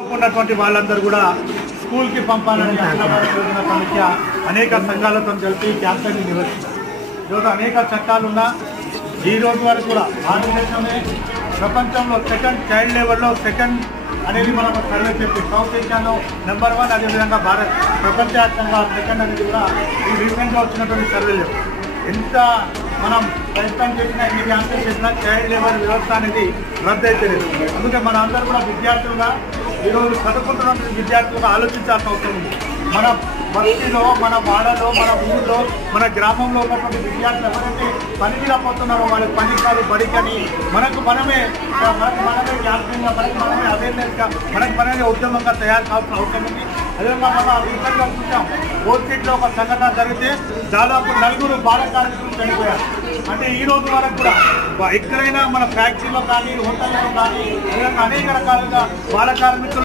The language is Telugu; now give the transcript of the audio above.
ఉన్నటువంటి వాళ్ళందరూ కూడా స్కూల్కి పంపాలని యోజన సమీక్ష అనేక సంఘాలతో కలిపి క్యాంపెయిన్ నిర్వహిస్తారు. ఈరోజు అనేక చట్టాలున్నా ఈ రోజు వరకు కూడా భారతదేశమే ప్రపంచంలో సెకండ్ చైల్డ్ లెవెల్లో సెకండ్ అనేది మనం సర్వే చెప్పి సౌత్ ఏషియాలో నెంబర్ 1, అదేవిధంగా భారత్ ప్రపంచవ్యాప్తంగా సెకండ్ అనేది కూడా ఈ రీసెంట్గా వచ్చినటువంటి సర్వేలు. ఎంత మనం ప్రయత్నం చేసినా ఎన్ని క్యాంపెయిన్ చేసినా చైల్డ్ లేబర్ వ్యవస్థ అనేది రద్దు అయితే లేదు. అందుకే మన అందరూ కూడా విద్యార్థులుగా ఈరోజు చదువుకుంటున్నటువంటి విద్యార్థులుగా ఆలోచించాల్సిన అవసరం ఉంది. మన బస్తీలో, మన వాడలో, మన ఊళ్ళో, మన గ్రామంలో ఉన్నటువంటి విద్యార్థులు ఎవరైతే పనికి పోతున్నారో వాళ్ళకి పని కాదు బడికని మనకు మనమే క్యాంపెయిన్గా, మనకు మనమే అవేర్నెస్గా, మనకు మనమే ఉద్యమంగా తయారు కావాల్సిన అవసరం ఉంది. అదేవిధంగా మనం రీసెంట్గా చూసాం, ఓసీట్లో ఒక సంఘటన జరిగితే దాదాపు 4 బాల కార్మికులు చనిపోయారు. అంటే ఈ రోజు వరకు కూడా ఎక్కడైనా మన ఫ్యాక్టరీలో కానీ, హోటల్లో కానీ, అనేక రకాలుగా బాల కార్మికులు